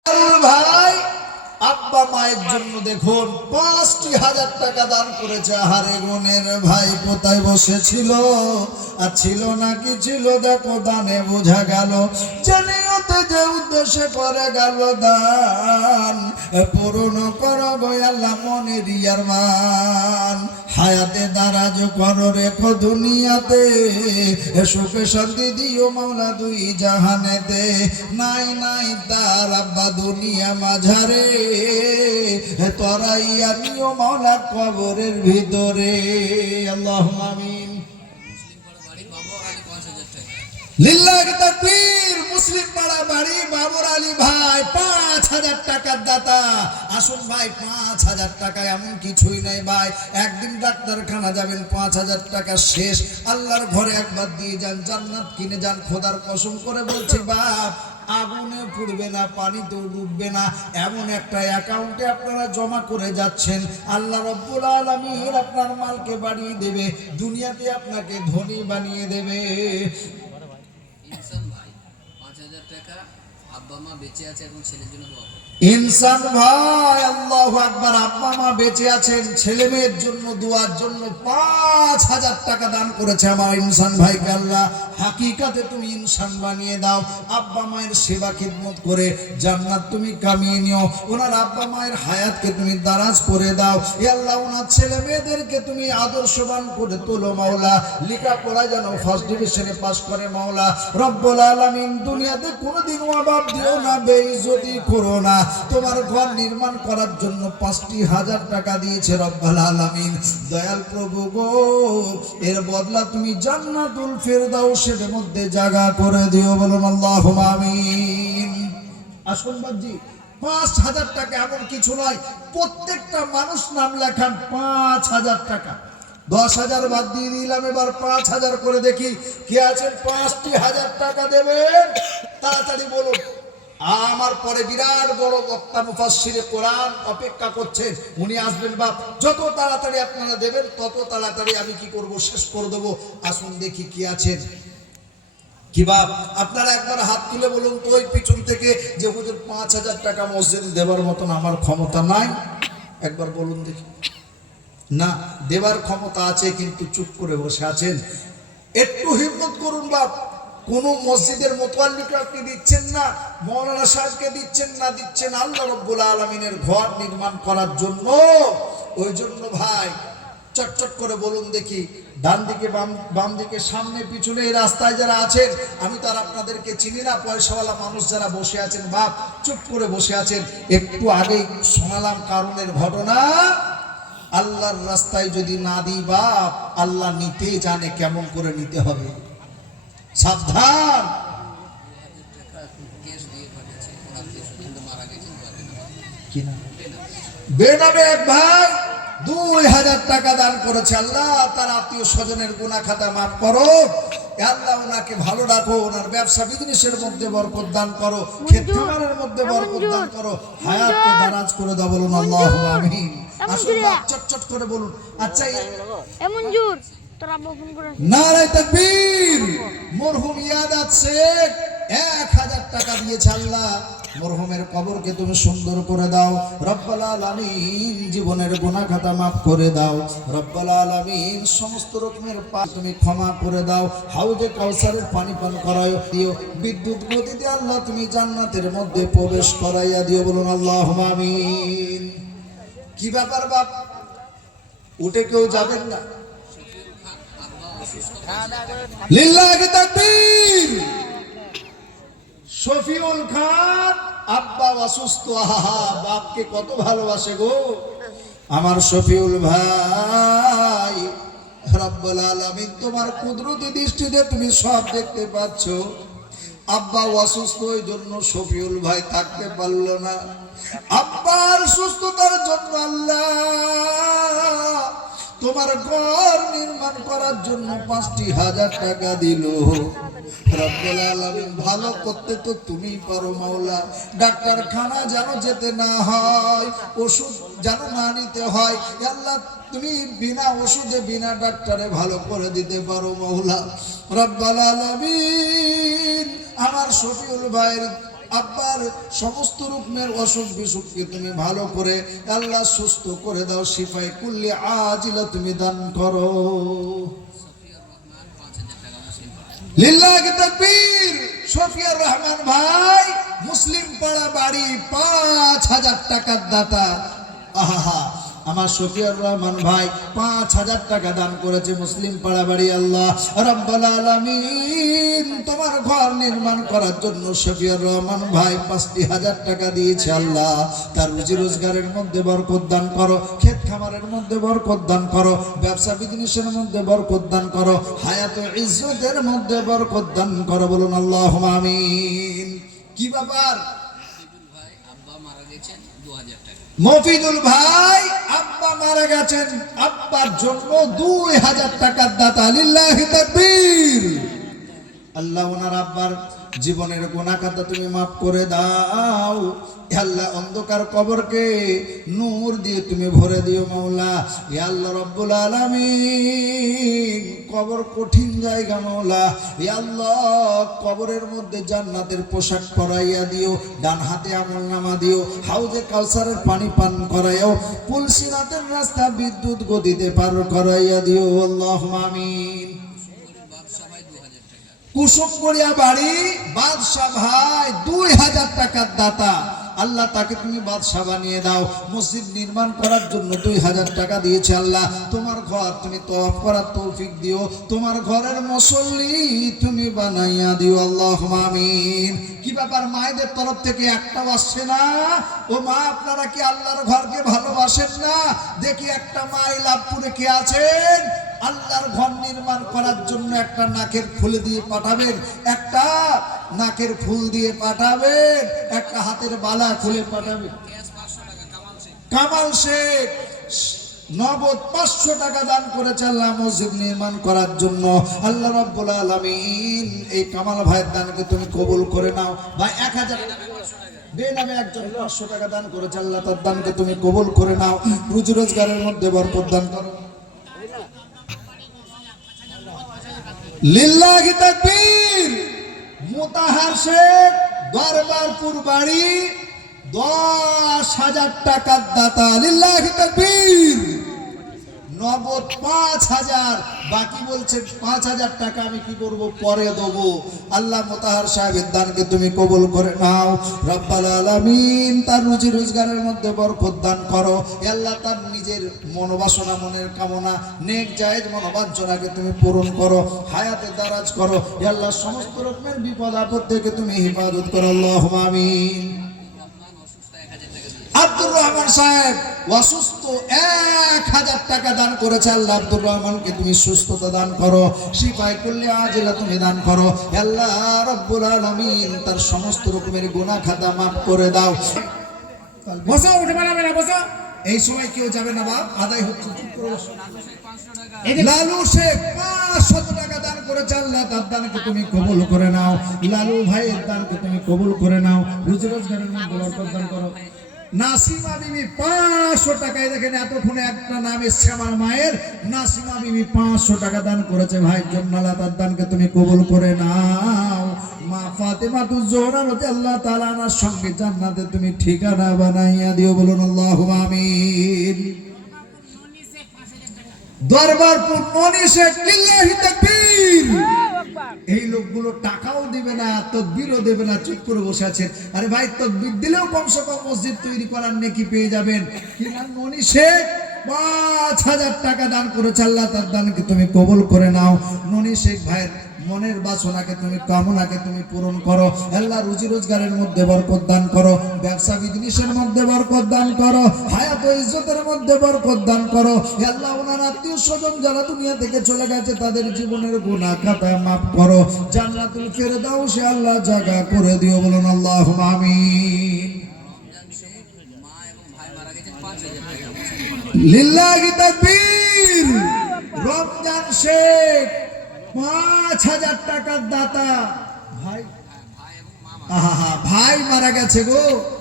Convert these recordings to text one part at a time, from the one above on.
ভাই আব্বা মায়ের জন্য দেখুন ৫,০০০ টাকা দান করেছে। আহারে গুণের ভাই কোথায় বসেছিল আর ছিল নাকি ছিল, দেখো দানে বোঝা গেল। জানিওতে যে উদ্দেশ্যে করে গেল দান, পূরণ করব আল্লাহ মনের ইয়ারমান। হায়াতে দারাজ করো রেখো দুনিয়াতে, সুখে শান্তি দিও মাওলা দুই জাহানেতে। নাই নাই তার আব্বা দুনিয়া মাঝারে, তরাইয়া নিও মাওলা কবরের ভিতরে। আল্লাহুম্মা আমিন। লিল্লাহি তাকবীর। মুসলিম পাড়া বাড়ি বাবর আলী ভাই ৫,০০০ টাকার দাতা। আসুন ভাই, ৫,০০০ টাকা এমন কিছুই নাই ভাই। একদিন ডাক্তারখানা যাবেন, ৫,০০০ টাকা শেষ। আল্লাহর ঘরে একবার দিয়ে যান, জান্নাত কিনে যান। খোদার কসম করে বলছি বাপ, আগুনে পুড়বে না, পানিতেও ডুববে না, এমন একটা অ্যাকাউন্টে আপনারা জমা করে যাচ্ছেন। আল্লাহ রব্বুল আলামিন আপনার মালকে বাড়িয়ে দেবে, দুনিয়াতে আপনাকে ধনী বানিয়ে দেবে। ইনসান ভাই ৫,০০০ টাকা আব্বা মা বেঁচে আছে, এখন ছেলের জন্য দোয়া করুন। ইনসান ভাই, আল্লাহু আকবার। আব্বা মা বেঁচে আছেন, ছেলে মেয়ের জন্য দোয়ার জন্য ৫,০০০ টাকা দান করেছে আমার ইনসান ভাইকে আল্লাহ হাকিকাতে তুমি ইনসান বানিয়ে দাও। আব্বা মায়ের সেবা খিদমত করে জান্নাত তুমি কামিয়ে নিও। ওনার আব্বা মায়ের হায়াতকে তুমি দারাজ করে দাও। এ আল্লাহ, ওনার ছেলে মেয়েদেরকে তুমি আদর্শবান করে তোলো মাওলা। লেখাপড়া যেন ফার্স্ট ডিভিশনে পাস করে মাওলা রব্বুল আলামিন। দুনিয়াতে কোনোদিন অভাব দিও না, বেইজ্জতি করো না। তোমার ঘর নির্মাণ করার জন্য ৫,০০০ টাকা দিয়েছে রব্বুল আলামিন। দয়াল প্রভু গো, এর বদলা তুমি জান্নাতুল ফেরদাউসের মধ্যে জায়গা করে দিও। বলুন আল্লাহুম্মা আমিন। আসুন বাজি, ৫,০০০ টাকা এমন কিছু নয়, প্রত্যেকটা মানুষ নাম লেখান ৫,০০০ টাকা। ১০,০০০ বাদ দিয়ে দিলাম, এবার ৫,০০০ করে দেখি কে আছেন ৫,০০০ টাকা দেবেন। তাড়াতাড়ি বলুন। আমার পরে বিরাট বড় বক্তা মুফাসসিরে কোরআন অপেক্ষা করছেন, উনি আসবেন বাপ। যত তাড়াতাড়ি আপনারা দেবেন তত তাড়াতাড়ি আমি কি করব, শেষ করে দেবো। আসুন দেখি কি আছেন। কি বাপ, আপনারা একবার হাত তুলে বলুন তো ওই পিছন থেকে, যে হুজুর ৫,০০০ টাকা মসজিদে দেবার মতন আমার ক্ষমতা নাই, একবার বলুন দেখি। না, দেবার ক্ষমতা আছে, কিন্তু চুপ করে বসে আছেন। একটু হিম্মত করুন বাপ। কোন মসজিদের মোতাল্লিকে আপনি দিচ্ছেন না, মৌলানা সাহেবকে দিচ্ছেন না, দিচ্ছেন আল্লাহ রব্বুল আলামিনের ঘর নির্মাণ করার জন্য। ওই জন্য ভাই চটচট করে বলুন দেখি, ডান দিকে বাম দিকে সামনে পিছনে এই রাস্তায় যারা আছেন, আমি তো আর আপনাদেরকে চিনি না, পয়সাওয়ালা মানুষ যারা বসে আছেন বাপ, চুপ করে বসে আছেন। একটু আগেই শোনালাম কারণের ঘটনা। আল্লাহর রাস্তায় যদি না দিই বাপ, আল্লাহ নিতে জানে কেমন করে নিতে হবে। সাবধান। বেনামে এক ভাই ২,০০০ টাকা দান করেছে। আল্লাহ তার আত্মীয় স্বজনের গুনাহ খাতা মাফ করো। আল্লাহ ওনাকে ভালো রাখো, ওনার ব্যবসা বিজনেসের মধ্যে বরকত দান করো, ক্ষেত খামারের মধ্যে বরকত দান করো, হায়াতকে দারাজ করে দাও। বলুন আল্লাহুম্মা আমিন। আসুন চটচট করে বলুন। আচ্ছা, এমন জোর তোরা ফোন করে নারে তাকবীর। মরহুম ইয়াদাত শেখ ১,০০০ টাকা দিয়েছে। আল্লাহ মরহুমের কবরকে তুমি সুন্দর করে দাও রব্বুল আলামিন। জীবনের গুনাহ খাতা মাফ করে দাও রব্বুল আলামিন। সমস্ত রকমের পাপ তুমি ক্ষমা করে দাও। হাউজে কাউসারের পানি পান করায় দিও। বিদ্যুৎ গতিতে আল্লাহ তুমি জান্নাতের মধ্যে প্রবেশ করাইয়া দিও। বলুন আল্লাহুম্মা আমিন। কি ব্যাপার বাপ, উঠে কেউ যাবেন না? লিল্লাহি তাকবীর। শফিউল খান আব্বা অসুস্থ। আহা, বাপকে কত ভালোবাসে গো আমার শফিউল ভাই। রব্বুল আলামিন তোমার কুদরতি দৃষ্টিতে তুমি সব দেখতে পাচ্ছ। আব্বা অসুস্থ, ওই জন্য শফিউল ভাই থাকতে পারল না। আব্বার সুস্থতার জন্য আল্লাহ তোমার ঘর নির্মাণ করার জন্য ৫,০০০ টাকা দিল। রব্বুল আলামিন ভালো করতে তো তুমি পারো মাওলা। ডাক্তারখানা যেন যেতে না হয়, ওষুধ যেন না নিতে হয়, আল্লাহ তুমি বিনা ওষুধে বিনা ডাক্তারে ভালো করে দিতে পারো মাওলা। রব্বুল আলামিন আমার শফিউল ভাইয়ের আব্বার সমস্ত রকমের অসুখ বিসুখকে তুমি ভালো করে আল্লাহ সুস্থ করে দাও, শিফায়ে কুল্লি আজিলা তুমি দান করো। সফিয়ার রহমান 5,000 টাকা মুসলিম পাড়া। লিল্লাহি তাকবীর। শফিয়ার রহমান ভাই মুসলিম পাড়া বাড়ি 5,000 টাকার দাতা। আহা, আমার শফিয়ার রহমান ভাই 5,000 টাকা দান করেছে মুসলিম পাড়া বাড়ি। আল্লাহ রাব্বুল আলামিন তোমার ঘর নির্মাণ করার জন্য শফিয়ার রহমান ভাই 5,000 টাকা দিয়েছে। আল্লাহ তার রুজি রোজগারের মধ্যে বরকত দান করো, ক্ষেত খামারের মধ্যে বরকত দান করো, ব্যবসা বিজনেসের মধ্যে বরকত দান করো, হায়াত ও ইজ্জতের মধ্যে বরকত দান করো। বলুন আল্লাহুম্মা আমিন। কি ব্যাপার? মফিদুল ভাই আব্বা মারা গেছেন 2,000 টাকা। মফিদুল ভাই আব্বা মারা গেছেন, আব্বার জন্য 2,000 টাকার দাতা। লিল্লাহি তাকবীর। আল্লাহ ওনার আব্বার জীবনের গুনাহ খাতা তুমি মাফ করে দাও। হে আল্লাহ অন্ধকার কবরকে নূর দিয়ে তুমি ভরে দিও মাওলা। হে আল্লাহ রব্বুল আলামিন কবর কঠিন জায়গা মাওলা। হে আল্লাহ কবরের মধ্যে জান্নাতের পোশাক পরাইয়া দিও, ডান হাতে আমলনামা দিও, হাউজে কাউসারের পানি পান করাইও, পুলসিরাতের রাস্তা বিদ্যুৎ গতিতে পার করাইয়া দিও। আল্লাহুম্মা আমিন। বাদশা ভাই 2,000 টাকা। কুসুমগড়িয়া বাড়ি বাদশা ভাই 2,000 টাকার দাতা। আল্লাহ তাকে তুমি বাদশা বানিয়ে দাও, মসজিদ নির্মাণ করার জন্য 2,000 টাকা দিয়েছে। আল্লাহ তোমার ঘর তুমি তওয়াফ করার তৌফিক দিও, তোমার ঘরের মুসল্লি তুমি বানাইয়া দিও। আল্লাহুম্মা আমিন। কি ব্যাপার মায়েদের তরফ থেকে একটাও আসছে না? ও মা আপনারা কি আল্লাহর ঘরকে ভালোবাসেন না? দেখি একটা মা লাভপুরে কে আছেন? আল্লাহর ঘর নির্মাণ করার জন্য একটা নাকের ফুল দিয়ে পাঠাবেন, একটা নাকের ফুল দিয়ে পাঠাবেন, একটা হাতের বালা খুলে পাঠাবেন। ক্যাশ 500 টাকা কামাল শেখ। কামাল শেখ নগদ 500 টাকা দান করেছে আল্লাহ মসজিদ নির্মাণ করার জন্য। আল্লাহ রাব্বুল আলামিন এই কামাল ভাইয়ের দানকে তুমি কবুল করে নাও। ভাই 1,000 বেনামে একজন 500 টাকা দান করেছে, আল্লাহ তার দানকে তুমি কবুল করে নাও, রুজি রোজগারের মধ্যে বরকত দান করো। লিল্লাহি তাকবীর। মুতাহার শেখ দরবারপুর বাড়ি 10,000 টাকার দাতা। লিল্লাহি তাকবীর। নগদ 5,000, বাকি বলছেন 5,000 টাকা আমি কি করব পরে দেবো। আল্লাহ মুতাহার সাহেবের দানকে তুমি কবুল করে নাও। রব্বুল আলামিন তার রুজি রোজগারের মধ্যে বরকত দান করো। হে আল্লাহ তার নিজের মনোবাসনা মনের কামনা নেক জায়েজ মনোবাঞ্ছনাকে তুমি পূরণ করো, হায়াতে দারাজ করো। হে আল্লাহ সমস্ত রকমের বিপদ আপদ থেকে তুমি হেফাজত করো। আল্লাহুম্মা আমিন। রহমান অসুস্থ 1,000 টাকা দিয়েছে। আব্দুর রহমান সাহেব অসুস্থ 1,000 টাকা দান করেছে। আল্লাহ আব্দুর রহমানকে তুমি সুস্থতা দান করো, শিফায়ে কুল্লি আজিলা তুমি দান করো। আল্লাহ রাব্বুল আলামিন তার সমস্ত রকমের গুনাহ খাতা মাফ করে দাও। বসো, উঠে পারবে না, বসো। এই সময় কেউ যাবে না বাপ, আদায় হচ্ছে, চুপ করে বসো। লালু শেখ 500 টাকা দান করেছে, আল্লাহ তার দানকে তুমি কবুল করে নাও। লালু ভাইয়ের দানকে তুমি কবুল করে নাও, রুজি রোজগারের মধ্যে বরকত দান করো। নাসিমা বিবি 500 টাকায়, দেখেন এতক্ষণে একটা নাম এসছে আমার মায়ের, নাসিমা বিবি 500 টাকা দান করেছে ভাইয়ের জন্য, আল্লাহ তার দানকে তুমি কবুল করে নাও। মা ফাতেমাতুজ জোহরা রাদিয়াল্লাহু তাআলা আনহার সঙ্গে জান্নাতে তুমি ঠিকানা বানাইয়া দিও। বলুন আল্লাহুম্মা আমিন। দরবারপুর ননি শেখ। লিল্লাহি তাকবীর। এই লোকগুলো টাকাও দিবে না, তকবীরও দেবে না, চুপ করে বসে আছেন। আরে ভাই তকবীর দিলেও কমসে কম মসজিদ তৈরি করার নেকি পেয়ে যাবেন। কি নাম? ননি শেখ 5,000 টাকা দান করেছে, আল্লাহ তার দানকে তুমি কবুল করে নাও। ননি শেখ ভাইয়ের মনের বাসনাকে তুমি কামনাকে তুমি পূরণ করো। আল্লাহ রুজি রোজগারের মধ্যে বরকত দান করো, ব্যবসা বিজনেসের মধ্যে বরকত দান করো, হায়াত ও ইজ্জতের মধ্যে বরকত দান করো। আল্লাহ ওনার আত্মীয় স্বজন যারা দুনিয়া থেকে চলে গেছে তাদের জীবনের গুনাহ খাতা মাফ করো, জান্নাতুল ফেরদাউসে আল্লাহ জায়গা করে দিও। বলুন আল্লাহুম্মা আমিন। রমজান শেখ মা এবং ভাই মারা গেছেন 5,000 টাকা। লিল্লাহি তাকবীর। রমজান শেখ 5,000 টাকার দাতা। ভাই ভাই এবং মা আহা, ভাই মারা গেছে গো,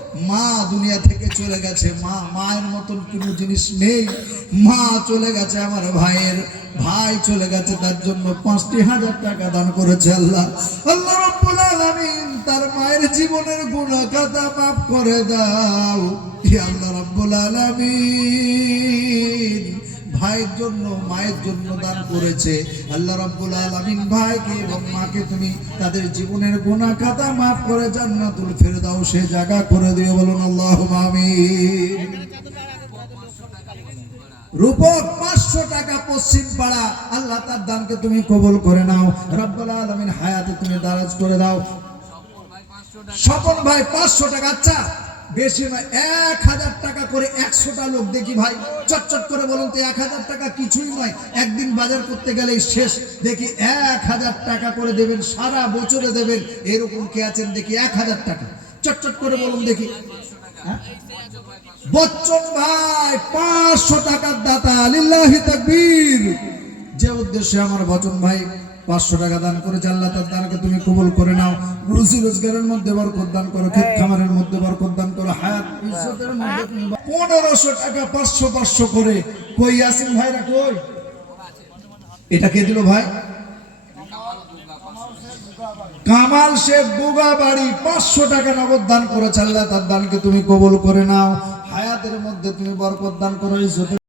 মা দুনিয়া থেকে চলে গেছে, মায়ের মতন কোনো জিনিস নেই, মা চলে গেছে, আমার ভাই চলে গেছে, তার জন্য 5,000 টাকা দান করেছে আল্লাহ। আল্লাহ রাব্বুল আলামিন তার মায়ের জীবনের গুনাহ খাতা মাফ করে দাও ইয়া আল্লাহ রাব্বুল আলামিন। ভাইয়ের জন্য মায়ের জন্য দান করেছে আল্লাহ রাব্বুল আলামিন, ভাইকে এবং মাকে তুমি তাদের জীবনের গুনাহ খাতা মাফ করে জান্নাতুল ফেরদাউসে জায়গা করে দিও, বলুন আল্লাহুম্মা আমিন। রূপক 500 টাকা পশ্চিম পাড়া, আল্লাহ তার দানকে তুমি কবুল করে নাও রব্বুল আলামিন, হায়াতে তুমি দারাজ করে দাও। স্বপন ভাই 500 টাকা, আচ্ছা বেশি নয়, 1000 টাকা করে 100টা লোক দেখি ভাই, চটচট করে বলুন তো, 1000 টাকা কিছুই নয়, একদিন বাজার করতে গেলেই শেষ। দেখি 1000 টাকা করে দেবেন, সারা বছরে দেবেন, এরকম কে আছেন দেখি? 1000 টাকা চটচট করে বলুন দেখি। বচ্চন ভাই 500 টাকার দাতা, লিল্লাহি তাকবীর। যে উদ্দেশ্যে আমার বচ্চন ভাই 500 টাকা দান করেছে, আল্লাহ তার দানকে তুমি কবুল করে নাও, রুজি রোজগারের মধ্যে বরকত দান করো, ক্ষেত খামারের মধ্যে বরকত দান করো, হায়াত ইজ্জতের মধ্যে 1500 টাকা 500 করে। কই ইয়াসিন ভাইরা কই? এটা কে দিল ভাই? কামাল শেখ বুগাবাড়ি 500 টাকা নগদ দান করেছে, আল্লাহ তার দানকে তুমি কবুল করে নাও, হায়াতের মধ্যে তুমি বরকত দান করো, ইজ্জতের